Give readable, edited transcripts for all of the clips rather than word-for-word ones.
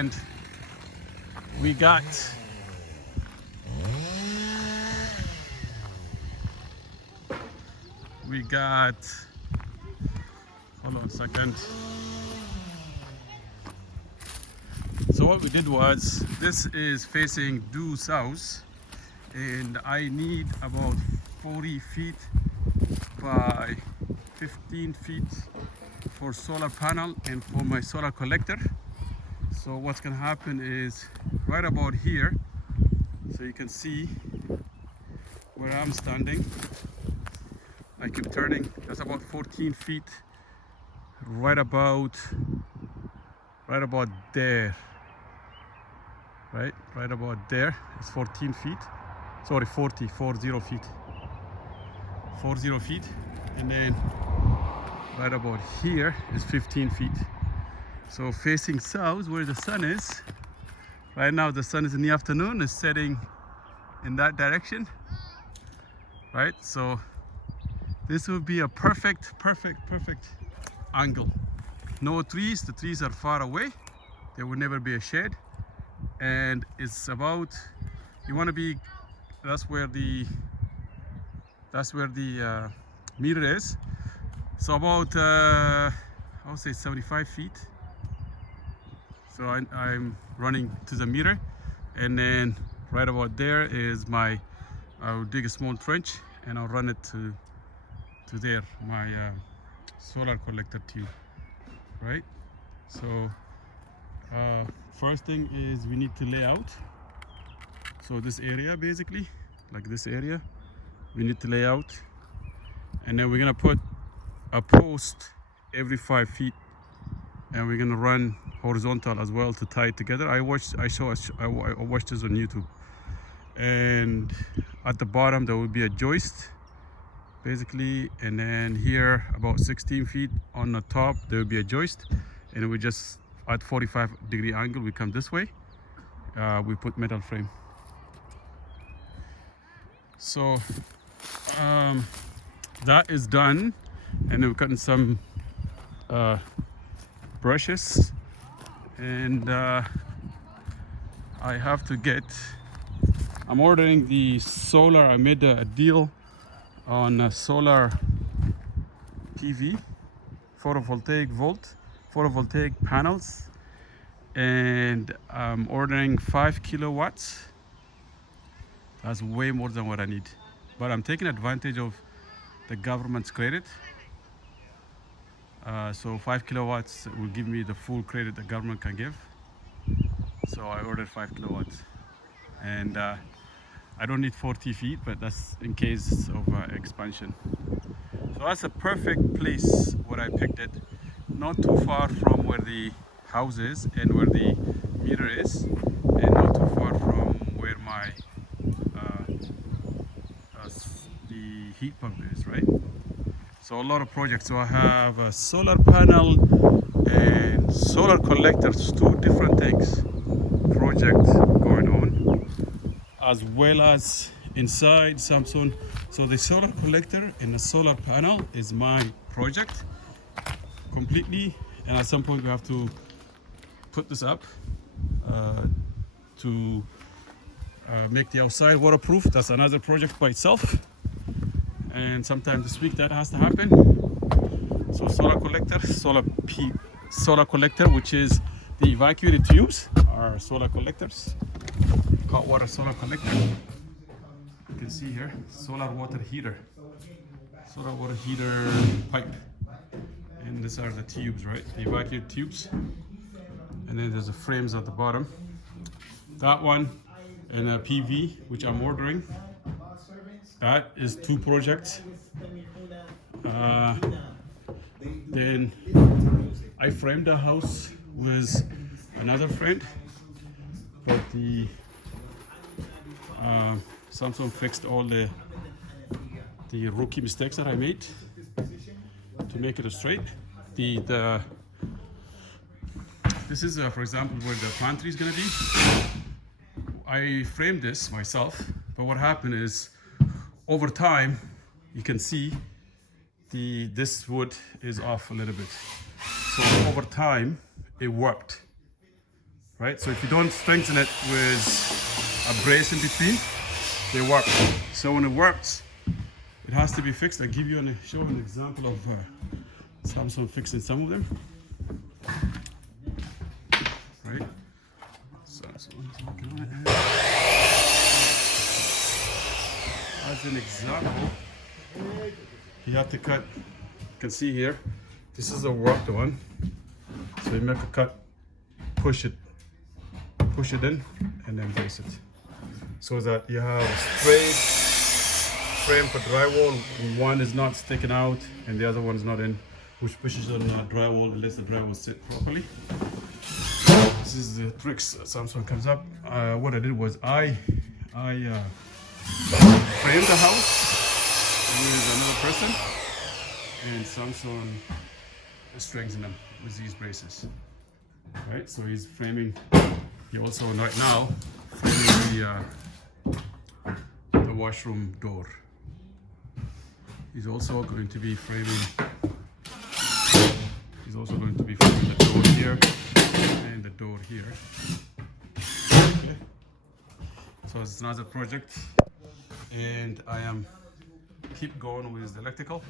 and we got hold on a second. So what we did was, this is facing due south, and I need about 40 feet by 15 feet for solar panel and for my solar collector. So what's gonna happen is right about here, so you can see where I'm standing. I keep turning, that's about 14 feet, right about there, right about there. It's 14 feet, sorry, 40 feet, 40 feet, and then right about here is 15 feet. So facing south, where the sun is, right now the sun is in the afternoon, is setting in that direction, right? So this will be a perfect angle. No trees, the trees are far away, there will never be a shade, and it's about, you want to be, that's where the meter is. So about I would say 75 feet. So I'm running to the meter, and then right about there is I'll dig a small trench and I'll run it to there, my solar collector tube, right? So first thing is we need to lay out. So this area, basically, like this area, we need to lay out, and then we're gonna put a post every 5 feet, and we're gonna run horizontal as well to tie it together. I watched this on YouTube, and at the bottom there will be a joist, basically, and then here about 16 feet on the top there will be a joist, and we just at 45-degree angle we come this way. We put metal frame. So that is done, and then we're cutting some brushes, and I have to I'm ordering the solar. I made a deal on solar PV, photovoltaic panels, and I'm ordering 5 kilowatts. That's way more than what I need, but I'm taking advantage of the government's credit. So 5 kilowatts will give me the full credit the government can give. So I ordered 5 kilowatts, and I don't need 40 feet, but that's in case of expansion. So that's a perfect place where I picked it, not too far from where the house is and where the meter is, and not too far from where my the heat pump is, right? So a lot of projects. So I have a solar panel and solar collectors, two different things, project going on, as well as inside Samsung. So the solar collector and the solar panel is my project completely, and at some point we have to put this up to make the outside waterproof. That's another project by itself, and sometime this week that has to happen. So solar collector, which is the evacuated tubes, are solar collectors. Hot water solar collector. You can see here, solar water heater pipe, and these are the tubes, right? The evacuated tubes, and then there's the frames at the bottom. That one, and a PV, which I'm ordering. That is 2 projects. Then I framed the house with another friend, but the Samsung fixed all the rookie mistakes that I made to make it straight. This is, for example, where the pantry is gonna be. I framed this myself, but what happened is, over time, you can see this wood is off a little bit. So over time, it worked, right? So if you don't strengthen it with a brace in between, they warp. So when it warps, it has to be fixed. I'll give you show an example of Samsung fixing some of them. Right? Samsung is working on it. As an example, you have to cut. You can see here, this is a warped one. So you make a cut, push it in, and then brace it, so that you have a straight frame for drywall. One is not sticking out, and the other one is not in, which pushes on drywall and lets the drywall sit properly. This is the tricks Samsung comes up. What I did was I framed the house with another person, and Samsung strengthens them with these braces. Right, so he's framing. He also right now framing the washroom door. He's also going to be framing. He's also going to be framing the door here and the door here. Okay. So it's another project, and I am keep going with the electrical.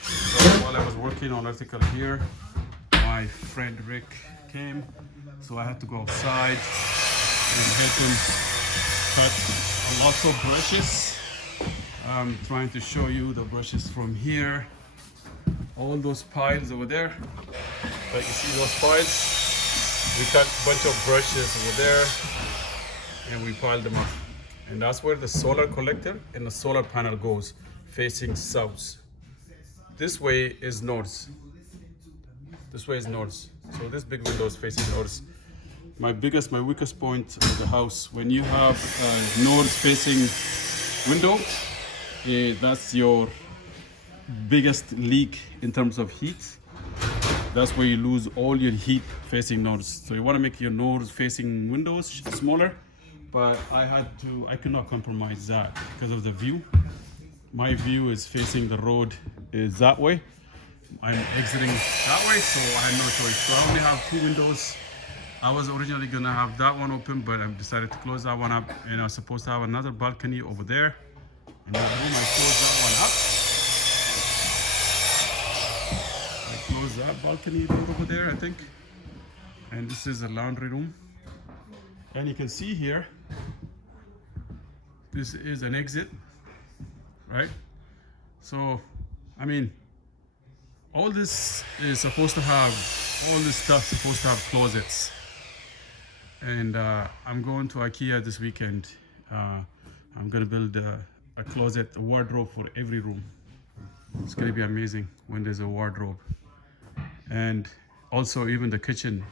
So while I was working on electrical here, my friend Rick came, so I had to go outside and help him cut lots of brushes. I'm trying to show you the brushes from here. All those piles over there, like you see those piles, we cut a bunch of brushes over there and we piled them up. And that's where the solar collector and the solar panel goes, facing south. This way is north. This way is north. So this big window is facing north. My weakest point of the house, when you have a north facing window, that's your biggest leak in terms of heat. That's where you lose all your heat facing north. So you want to make your north facing windows smaller, but I could not compromise that because of the view. My view is facing the road is that way. I'm exiting that way, so I had no choice. So I only have two windows. I was originally gonna have that one open, but I decided to close that one up, and I was supposed to have another balcony over there. In the room, I closed that one up. I closed that balcony door over there, I think. And this is a laundry room. And you can see here, this is an exit, right? So, I mean, all this is supposed to have, all this stuff is supposed to have closets. And I'm going to IKEA this weekend. I'm gonna build a closet, a wardrobe for every room. It's gonna be amazing when there's a wardrobe. And also even the kitchen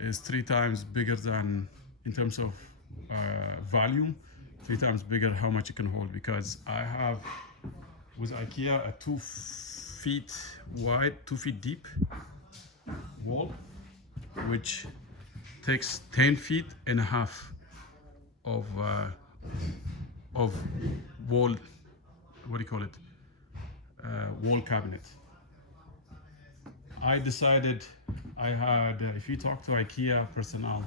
is 3 times bigger than, in terms of volume, 3 times bigger how much it can hold, because I have, with IKEA, a 2 feet wide, 2 feet deep wall, which takes 10 feet and a half of wall, what do you call it? Wall cabinet. I decided if you talk to IKEA personnel,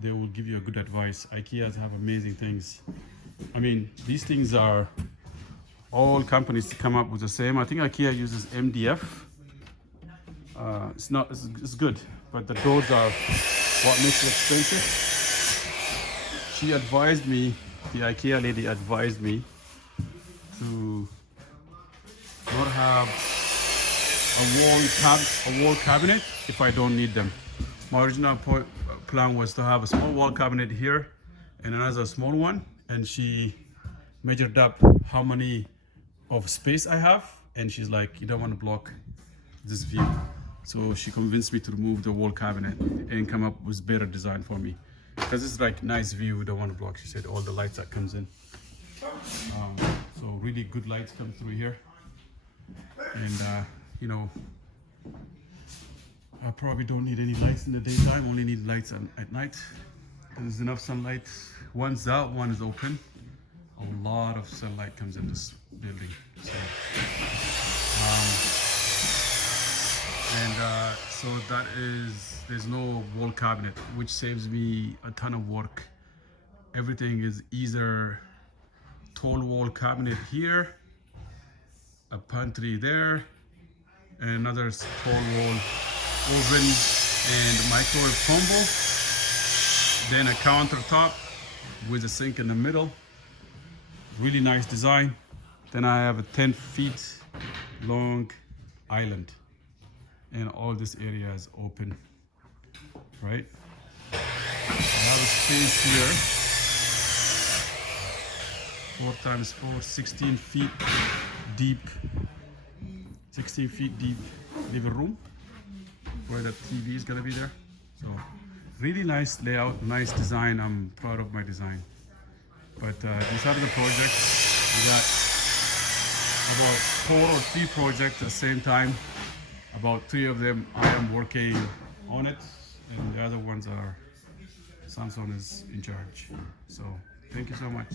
they will give you a good advice. IKEA have amazing things. I mean, these things are, all companies come up with the same. I think IKEA uses MDF. It's good, but the doors are what makes it expensive. She advised me, the IKEA lady advised me to not have a wall cabinet if I don't need them. My original plan was to have a small wall cabinet here and another small one, and she measured up how many of space I have, and she's like, you don't want to block this view. So she convinced me to remove the wall cabinet and come up with better design for me, because it's like nice view, we don't want to block. She said all the lights that comes in, so really good lights come through here. And you know, I probably don't need any lights in the daytime, only need lights at night. There's enough sunlight. Once that one is open, a lot of sunlight comes in this building. So, So that is, there's no wall cabinet, which saves me a ton of work. Everything is either tall wall cabinet here, a pantry there, and another tall wall oven and microwave combo, then a countertop with a sink in the middle. Really nice design. Then I have a 10 feet long island, and all this area is open, right? I have a space here, 4 times 4, 16 feet deep, 16 feet deep living room where the TV is gonna be there. So really nice layout, nice design. I'm proud of my design. But these are the projects. We got about 4 or 3 projects at the same time. About 3 of them I am working on it, and the other ones are Samson is in charge. So thank you so much.